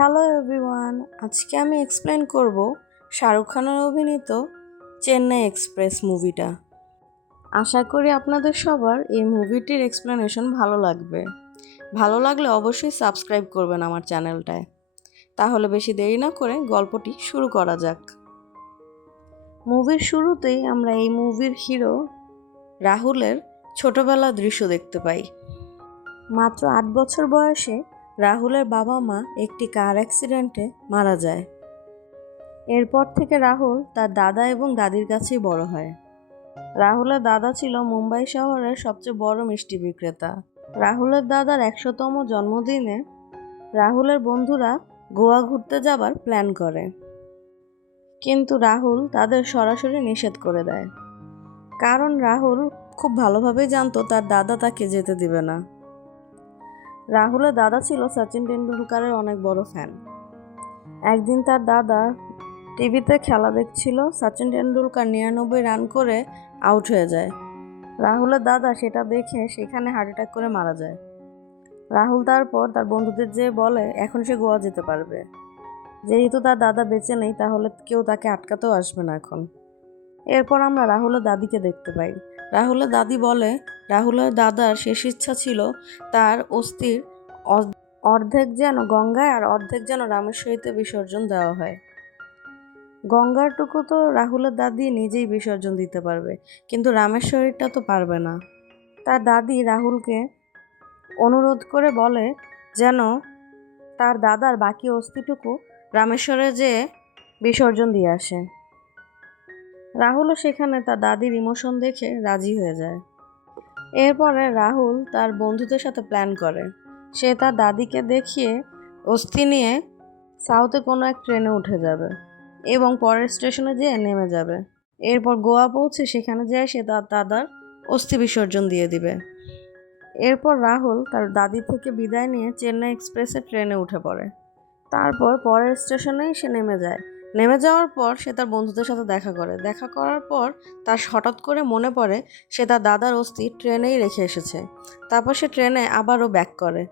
Hello everyone, আজকে আমি explain করব শাহরুখ খানের অভিনীত চেন্নাই এক্সপ্রেস মুভিটা। আশা করি আপনাদের সবার এই মুভিটির এক্সপ্লেনেশন ভালো লাগবে। ভালো লাগলে অবশ্যই সাবস্ক্রাইব করবেন আমার চ্যানেলটায়। তাহলে বেশি দেরি না করে গল্পটি শুরু করা যাক। মুভির শুরুতেই আমরা এই মুভির হিরো রাহুলের ছোটবেলার দৃশ্য দেখতে পাই। মাত্র 8 বছর বয়সে রাহুলের বাবা মা একটি কার অ্যাক্সিডেন্টে মারা যায়। এরপর থেকে রাহুল তার দাদা এবং দাদির কাছেই বড় হয়। রাহুলের দাদা ছিল মুম্বাই শহরের সবচেয়ে বড় মিষ্টি বিক্রেতা। রাহুলের দাদার 100তম জন্মদিনে রাহুলের বন্ধুরা গোয়া ঘুরতে যাবার প্ল্যান করে, কিন্তু রাহুল তাদের সরাসরি নিষেধ করে দেয়, কারণ রাহুল খুব ভালোভাবেই জানতো তার দাদা তাকে যেতে দিবে না। রাহুলের দাদা ছিল সচিন টেন্ডুলকারের অনেক বড় ফ্যান। একদিন তার দাদা টিভিতে খেলা দেখছিল, সচিন টেন্ডুলকার 99 রান করে আউট হয়ে যায়। রাহুলের দাদা সেটা দেখে সেখানে হার্ট অ্যাটাক করে মারা যায়। রাহুল তারপর তার বন্ধুদের যেয়ে বলে এখন সে গোয়া যেতে পারবে, যেহেতু তার দাদা বেঁচে নেই তাহলে কেউ তাকে আটকাতেও আসবে না এখন। এরপর আমরা রাহুলের দাদিকে দেখতে পাই। রাহুলের দাদি বলে রাহুলের দাদার শেষ ইচ্ছা ছিল তার অস্থির অর্ধেক যেন গঙ্গায় আর অর্ধেক যেন রামেশ্বরীতে বিসর্জন দেওয়া হয়। গঙ্গারটুকু তো রাহুলের দাদি নিজেই বিসর্জন দিতে পারবে, কিন্তু রামেশ্বরীরটা তো পারবে না। তার দাদি রাহুলকে অনুরোধ করে বলে যেন তার দাদার বাকি অস্থিটুকু রামেশ্বরে যেয়ে বিসর্জন দিয়ে আসে। রাহুলও সেখানে তার দাদির ইমোশন দেখে রাজি হয়ে যায়। এরপরে রাহুল তার বন্ধুদের সাথে প্ল্যান করে সে তার দাদিকে দেখিয়ে অস্থি নিয়ে সাউথে কোনো এক ট্রেনে উঠে যাবে এবং পরের স্টেশনে যেয়ে নেমে যাবে। এরপর গোয়া পৌঁছে সেখানে যেয়ে সে তার দাদার অস্থি বিসর্জন দিয়ে দিবে। এরপর রাহুল তার দাদি থেকে বিদায় নিয়ে চেন্নাই এক্সপ্রেসের ট্রেনে উঠে পড়ে। তারপর পরের স্টেশনেই সে নেমে যায়। নেমে যাওয়ার পর সে তার বন্ধুদের সাথে দেখা করার পর তার হঠাৎ করে মনে পড়ে সে তার দাদার অস্থি ট্রেনেই রেখে এসেছে। তারপর সে ট্রেনে আবারও ব্যাক করে।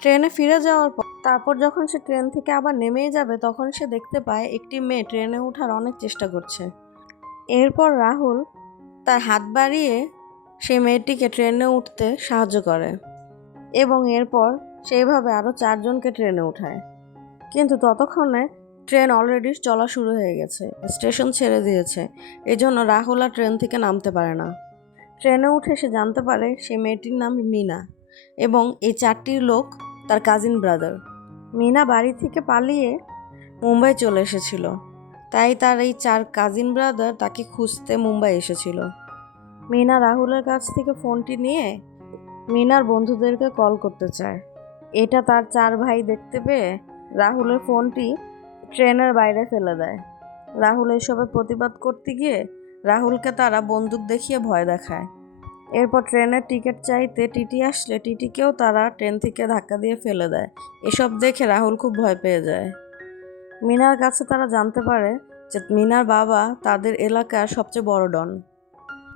ট্রেনে ফিরে যাওয়ার পর তারপর যখন সে ট্রেন থেকে আবার নেমেই যাবে তখন সে দেখতে পায় একটি মেয়ে ট্রেনে ওঠার অনেক চেষ্টা করছে। এরপর রাহুল তার হাত বাড়িয়ে সেই মেয়েটিকে ট্রেনে উঠতে সাহায্য করে এবং এরপর সেইভাবে আরও 4 জনকে ট্রেনে উঠায়। কিন্তু ততক্ষণে ট্রেন অলরেডি চলা শুরু হয়ে গেছে, স্টেশন ছেড়ে দিয়েছে। এই জন্য রাহুল আর ট্রেন থেকে নামতে পারে না। ট্রেনে উঠে সে জানতে পারে সেই মেয়েটির নাম মিনা এবং এই 4টি লোক তার কাজিন ব্রাদার। মিনা বাড়ি থেকে পালিয়ে মুম্বাই চলে এসেছিল, তাই তার এই 4 কাজিন ব্রাদার তাকে খুঁজতে মুম্বাই এসেছিল। মিনা রাহুলের কাছ থেকে ফোনটি নিয়ে মিনার বন্ধুদেরকে কল করতে চায়। এটা তার 4 ভাই দেখতে পেয়ে রাহুলের ফোনটি ট্রেনের বাইরে ফেলে দেয়। রাহুল এসবের প্রতিবাদ করতে গিয়ে রাহুলকে তারা বন্দুক দেখিয়ে ভয় দেখায়। এরপর ট্রেনের টিকিট চাইতে টিটি আসলে টিটিকেও তারা ট্রেন থেকে ধাক্কা দিয়ে ফেলে দেয়। এসব দেখে রাহুল খুব ভয় পেয়ে যায়। মিনার কাছে তারা জানতে পারে যে মিনার বাবা তাদের এলাকার সবচেয়ে বড় ডন।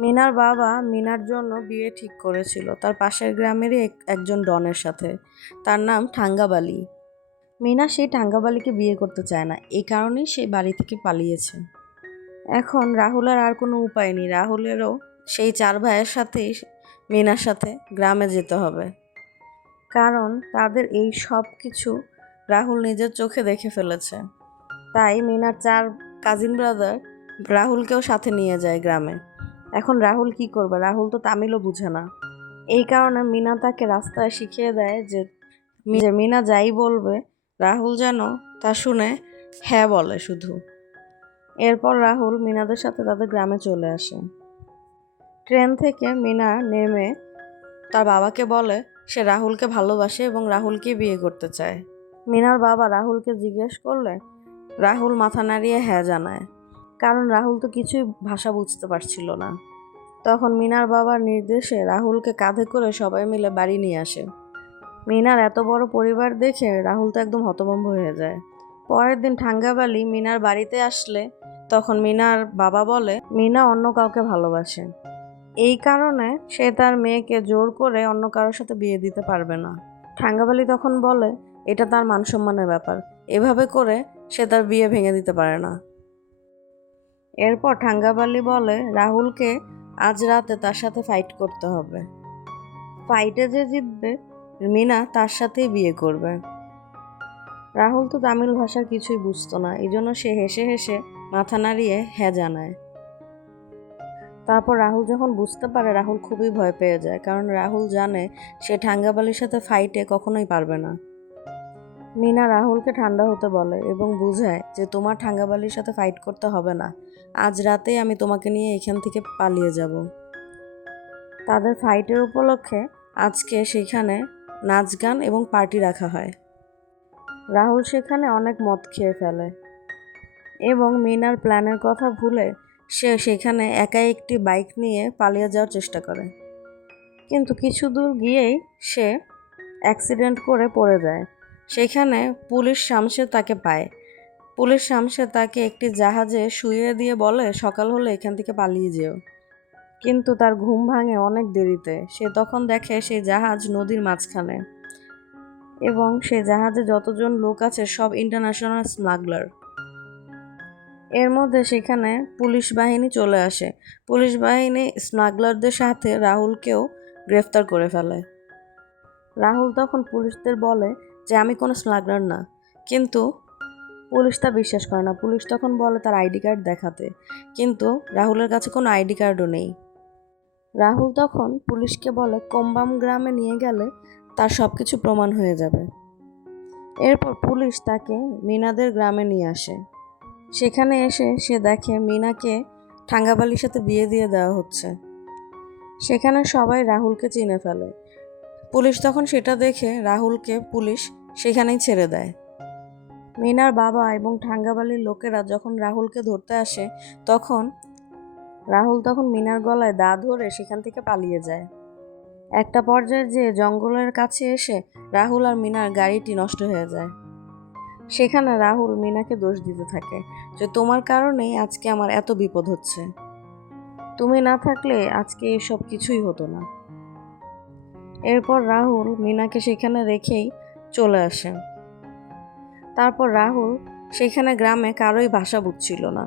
মিনার বাবা মিনার জন্য বিয়ে ঠিক করেছিল তার পাশের গ্রামেরই একজন ডনের সাথে, তার নাম ঠাঙ্গাবালি। মিনা সেই ঠাঙ্গাবালিকে বিয়ে করতে চায় না, এই কারণেই সে বাড়ি থেকে পালিয়েছে। এখন রাহুলের আর কোনো উপায় নেই, রাহুলেরও সেই 4 ভাইয়ের সাথেই মিনার সাথে গ্রামে যেতে হবে, কারণ তাদের এই সব কিছু রাহুল নিজের চোখে দেখে ফেলেছে। তাই মিনার 4 কাজিন ব্রাদার রাহুলকেও সাথে নিয়ে যায় গ্রামে। এখন রাহুল কি করবে? রাহুল তো তামিলও বুঝে না। এই কারণে মিনা তাকে রাস্তায় শিখিয়ে দেয় যে মিনা যাই বলবে রাহুল যেন তা শুনে হ্যাঁ বলে শুধু। এরপর রাহুল মিনাদের সাথে তাদের গ্রামে চলে আসে। ট্রেন থেকে মিনা নেমে তার বাবাকে বলে সে রাহুলকে ভালোবাসে এবং রাহুলকে বিয়ে করতে চায়। মিনার বাবা রাহুলকে জিজ্ঞেস করলে রাহুল মাথা নাড়িয়ে হ্যাঁ জানায়, কারণ রাহুল তো কিছুই ভাষা বুঝতে পারছিল না। তখন মিনার বাবার নির্দেশে রাহুলকে কাঁধে করে সবাই মিলে বাড়ি নিয়ে আসে। মিনার এত বড় পরিবার দেখে রাহুল তো একদম হতভম্ব হয়ে যায়। পরের দিন ঠাঙ্গাবালি মিনার বাড়িতে আসলে তখন মিনার বাবা বলে মিনা অন্য কাউকে ভালোবাসে, এই কারণে সে তার মেয়েকে জোর করে অন্য কারোর সাথে বিয়ে দিতে পারবে না। ঠাঙ্গাবালি তখন বলে এটা তার মান সম্মানের ব্যাপার। এভাবে করে সে তার বিয়ে ভেঙে দিতে পারে না। এরপর ঠাঙ্গাবালি বলে রাহুলকে আজ রাতে তার সাথে ফাইট করতে হবে। ফাইটে যে জিতবে মিনা তার সাথেই বিয়ে করবে। রাহুল তো তামিল ভাষার কিছুই বুঝতো না, এই জন্য সে হেসে হেসে মাথা নাড়িয়ে হ্যাঁ জানায়। তারপর রাহুল যখন বুঝতে পারে রাহুল খুবই ভয় পেয়ে যায়, কারণ রাহুল জানে সে ঠাঙ্গাবালির সাথে ফাইটে কখনোই পারবে না। মিনা রাহুলকে ঠান্ডা হতে বলে এবং বুঝায় যে তোমার ঠাঙ্গাবালির সাথে ফাইট করতে হবে না, আজ রাতেই আমি তোমাকে নিয়ে এখান থেকে পালিয়ে যাব। তাদের ফাইটের উপলক্ষে আজকে সেখানে নাচ গান এবং পার্টি রাখা হয়। রাহুল সেখানে অনেক মদ খেয়ে ফেলে এবং মিনার প্ল্যানের কথা ভুলে সে সেখানে একাই একটি বাইক নিয়ে পালিয়ে যাওয়ার চেষ্টা করে, কিন্তু কিছু দূর গিয়েই সে অ্যাক্সিডেন্ট করে পড়ে যায়। সেখানে পুলিশ শামশেদ তাকে পায়। পুলিশ শামশেদ তাকে একটি জাহাজে শুইয়ে দিয়ে বলে সকাল হলে এখান থেকে পালিয়ে যেও, কিন্তু তার ঘুম ভাঙে অনেক দেরিতে। সে তখন দেখে সেই জাহাজ নদীর মাঝখানে এবং সেই জাহাজে যতজন লোক আছে সব ইন্টারন্যাশনাল স্মাগলার। এর মধ্যে সেখানে পুলিশ বাহিনী চলে আসে। পুলিশ বাহিনী স্মাগলারদের সাথে রাহুলকেও গ্রেফতার করে ফেলে। রাহুল তখন পুলিশদের বলে যে আমি কোনো স্মাগলার না, কিন্তু পুলিশ তা বিশ্বাস করে না। পুলিশ তখন বলে তার আইডি কার্ড দেখাতে, কিন্তু রাহুলের কাছে কোনো আইডি কার্ডও নেই। রাহুল তখন পুলিশকে বলে কোম্বাম গ্রামে নিয়ে গেলে তার সব কিছু প্রমাণ হয়ে যাবে। এরপর পুলিশ তাকে মিনাদের গ্রামে নিয়ে আসে। সেখানে এসে সে দেখে মিনাকে ঠাঙ্গাবালির সাথে বিয়ে দিয়ে দেওয়া হচ্ছে। সেখানে সবাই রাহুলকে চিনে ফেলে। পুলিশ তখন সেটা দেখে রাহুলকে পুলিশ সেখানেই ছেড়ে দেয়। মিনার বাবা এবং ঠাঙ্গাবালির লোকেরা যখন রাহুলকে ধরতে আসে তখন রাহুল মিনার গলায় দা ধরে সেখান থেকে পালিয়ে যায়। একটা পর্যায়ে যে জঙ্গলের কাছে এসে রাহুল আর মিনার গাড়িটি নষ্ট হয়ে যায়। সেখানে রাহুল মিনাকে দোষ দিতে থাকে যে তোমার কারণেই আজকে আমার এত বিপদ হচ্ছে, তুমি না থাকলে আজকে এসব কিছুই হতো না। এরপর রাহুল মিনাকে সেখানে রেখেই চলে আসে। তারপর রাহুল সেখানে গ্রামে কারোই ভাষা বুঝছিল না,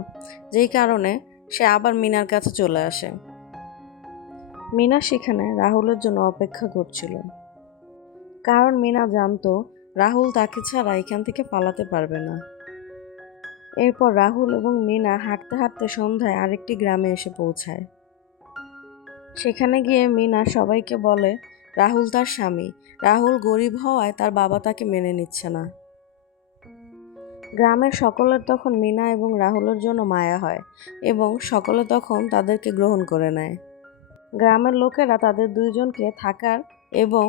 যেই কারণে সে আবার মিনার কাছে চলে আসে। মিনা সেখানে রাহুলের জন্য অপেক্ষা করছিল, কারণ মিনা জানতো রাহুল তাকে ছাড়া এখান থেকে পালাতে পারবে না। এরপর রাহুল এবং মিনা হাঁটতে হাঁটতে সন্ধ্যায় আরেকটি গ্রামে এসে পৌঁছায়। সেখানে গিয়ে মিনা সবাইকে বলে রাহুল তার স্বামী, রাহুল গরিব হওয়ায় তার বাবা তাকে মেনে নিচ্ছে না। গ্রামের সকলের তখন মিনা এবং রাহুলের জন্য মায়া হয় এবং সকলে তখন তাদেরকে গ্রহণ করে নেয়। গ্রামের লোকেরা তাদের দুইজনকে থাকার এবং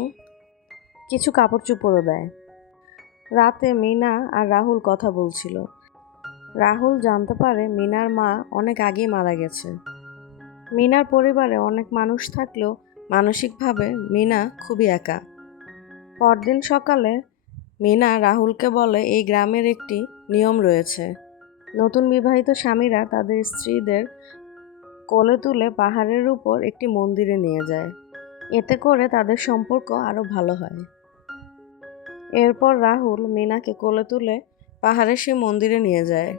কিছু কাপড় চোপড়ও দেয়। রাতে মিনা আর রাহুল কথা বলছিল। রাহুল জানতে পারে মিনার মা অনেক আগেই মারা গেছে। মিনার পরিবারে অনেক মানুষ থাকলেও মানসিকভাবে মিনা খুবই একা। পরদিন সকালে মিনা রাহুলকে বলে এই গ্রামের একটি নিয়ম রয়েছে, নতুন বিবাহিত স্বামীরা তাদের স্ত্রীদের কোলে তুলে পাহাড়ের উপর একটি মন্দিরে নিয়ে যায়, এতে করে তাদের সম্পর্ক আরও ভালো হয়। এরপর রাহুল মিনাকে কোলে তুলে পাহাড়ের সেই মন্দিরে নিয়ে যায়।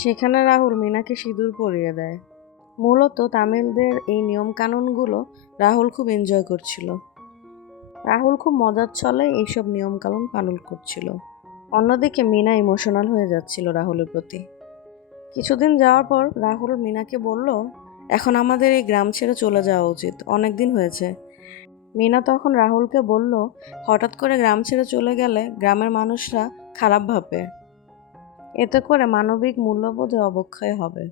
সেখানে রাহুল মিনাকে সিঁদুর পরিয়ে দেয়। মূলত তামিলদের এই নিয়মকানুনগুলো রাহুল খুব এনজয় করছিল। রাহুল খুব মজার ছলে এইসব নিয়মকানুন পালন করছিল। অন্যদিকে মিনা ইমোশনাল হয়ে যাচ্ছিল রাহুলের প্রতি। কিছুদিন যাওয়ার পর রাহুল মিনাকে বলল এখন আমাদের এই গ্রাম ছেড়ে চলে যাওয়া উচিত, অনেক দিন হয়েছে। মিনা তখন রাহুলকে বলল হঠাৎ করে গ্রাম ছেড়ে চলে গেলে গ্রামের মানুষরা খারাপ ভাববে, এতে করে মানবিক মূল্যবোধে অবক্ষয় হবে।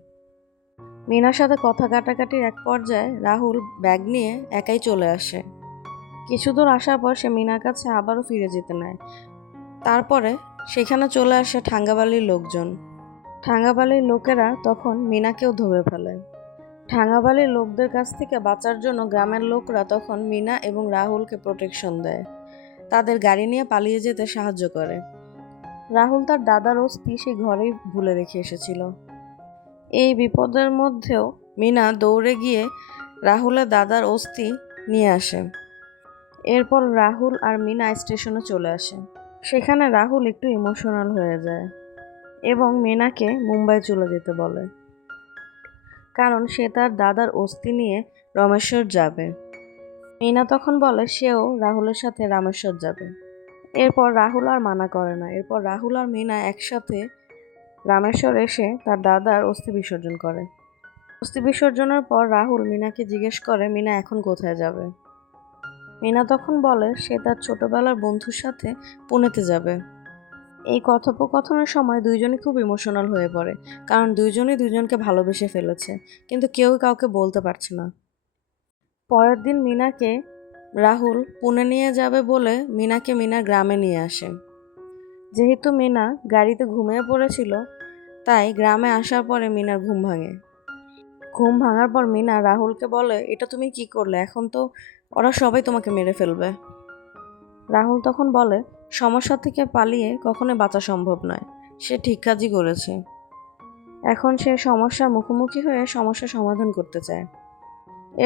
মিনার সাথে কথা কাটাকাটির এক পর্যায়ে রাহুল ব্যাগ নিয়ে একাই চলে আসে। কিছু দূর আসার পর সে মিনার কাছে আবারও ফিরে যেতে নেয়। তারপরে সেখানে চলে আসে ঠাঙ্গাবালির লোকজন। ঠাঙ্গাবালির লোকেরা তখন মিনাকেও ধরে ফেলে। ঠাঙ্গাবালির লোকদের কাছ থেকে বাঁচার জন্য গ্রামের লোকরা তখন মিনা এবং রাহুলকে প্রোটেকশন দেয়, তাদের গাড়ি নিয়ে পালিয়ে যেতে সাহায্য করে। রাহুল তার দাদার অস্থি সেই ঘরেই ভুলে রেখে এসেছিল। এই বিপদের মধ্যেও মিনা দৌড়ে গিয়ে রাহুলের দাদার অস্থি নিয়ে আসে। এরপর রাহুল আর মিনা স্টেশনে চলে আসে। সেখানে রাহুল একটু ইমোশনাল হয়ে যায় এবং মিনাকে মুম্বাই চলে যেতে বলে, কারণ সে তার দাদার অস্থি নিয়ে রামেশ্বর যাবে। মিনা তখন বলে সেও রাহুলের সাথে রামেশ্বর যাবে। এরপর রাহুল আর মানা করে না। এরপর রাহুল আর মিনা একসাথে রামেশ্বর এসে তার দাদার অস্থি বিসর্জন করে। অস্থি বিসর্জনের পর রাহুল মিনাকে জিজ্ঞেস করে মিনা এখন কোথায় যাবে। মিনা তখন বলে সে তার ছোটবেলার বন্ধুর সাথে পুনেতে যাবে। এই কথোপকথনের সময় দুইজনই খুব ইমোশনাল হয়ে পড়ে, কারণ দুইজনই দুইজনকে ভালোবেসে ফেলেছে, কিন্তু কেউ কাউকে বলতে পারছে না। পরের দিন মিনাকে রাহুল পুনে নিয়ে যাবে বলে মিনাকে মিনার গ্রামে নিয়ে আসে। যেহেতু মিনা গাড়িতে ঘুমিয়ে পড়েছিল, তাই গ্রামে আসার পরে মিনার ঘুম ভাঙে। ঘুম ভাঙার পর মিনা রাহুলকে বলে এটা তুমি কি করলে, এখন তো ওরা সবাই তোমাকে মেরে ফেলবে। রাহুল তখন বলে সমস্যা থেকে পালিয়ে কখনোই বাঁচা সম্ভব নয়, সে ঠিক কাজই করেছে। এখন সে সমস্যার মুখোমুখি হয়ে সমস্যা সমাধান করতে চায়।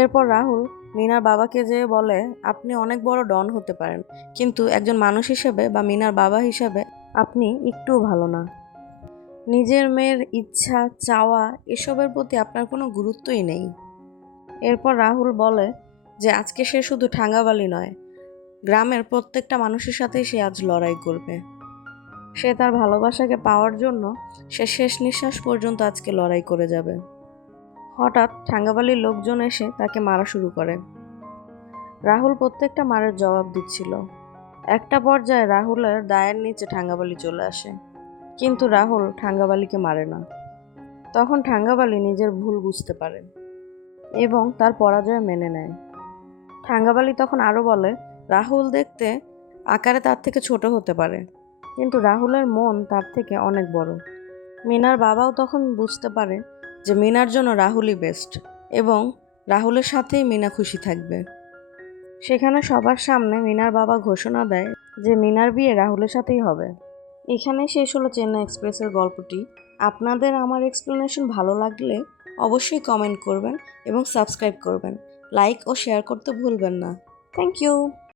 এরপর রাহুল মিনার বাবাকে যেয়ে বলে আপনি অনেক বড় ডন হতে পারেন, কিন্তু একজন মানুষ হিসেবে বা মিনার বাবা হিসেবে আপনি একটুও ভালো না। নিজের মেয়ের ইচ্ছা চাওয়া এসবের প্রতি আপনার কোনো গুরুত্বই নেই। এরপর রাহুল বলে যে আজকে সে শুধু ঠাঙ্গাবালি নয়, গ্রামের প্রত্যেকটা মানুষের সাথেই সে আজ লড়াই করবে। সে তার ভালোবাসাকে পাওয়ার জন্য সে শেষ নিঃশ্বাস পর্যন্ত আজকে লড়াই করে যাবে। হঠাৎ ঠাঙ্গাবালির লোকজন এসে তাকে মারা শুরু করে। রাহুল প্রত্যেকটা মারের জবাব দিচ্ছিল। একটা পর্যায়ে রাহুলের দায়ের নিচে ঠাঙ্গাবালি চলে আসে, কিন্তু রাহুল ঠাঙ্গাবালিকে মারে না। তখন ঠাঙ্গাবালি নিজের ভুল বুঝতে পারে এবং তার পরাজয় মেনে নেয়। ঠাঙ্গাবালি তখন আরও বলে রাহুল দেখতে আকারে তার থেকে ছোট হতে পারে, কিন্তু রাহুলের মন তার থেকে অনেক বড়। মিনার বাবাও তখন বুঝতে পারে যে মিনার জন্য রাহুলই বেস্ট এবং রাহুলের সাথেই মিনা খুশি থাকবে। সেখানে সবার সামনে মিনার বাবা ঘোষণা দেয় যে মিনার বিয়ে রাহুলের সাথেই হবে। এখানে শেষ হলো চেন্নাই এক্সপ্রেসের গল্পটি। আপনাদের আমার এক্সপ্লেনেশন ভালো লাগলে অবশ্যই কমেন্ট করবেন এবং সাবস্ক্রাইব করবেন। লাইক ও শেয়ার করতে ভুলবেন না। Thank you.